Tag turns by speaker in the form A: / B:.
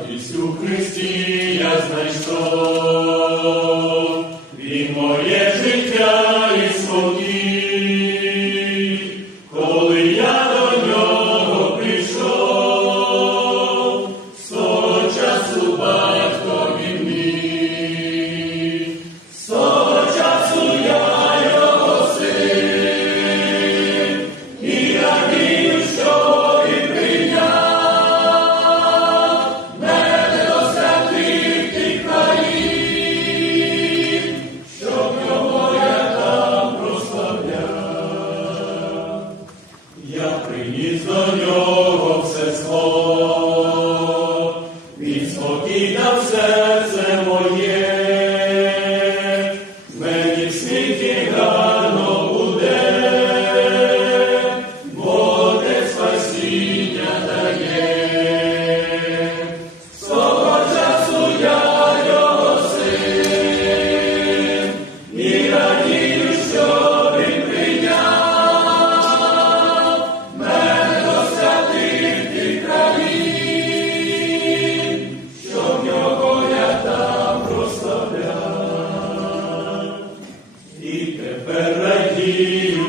A: радість у Христі я знайшов, Він моє. і до нього все слово, він спокій дав і тепер радію.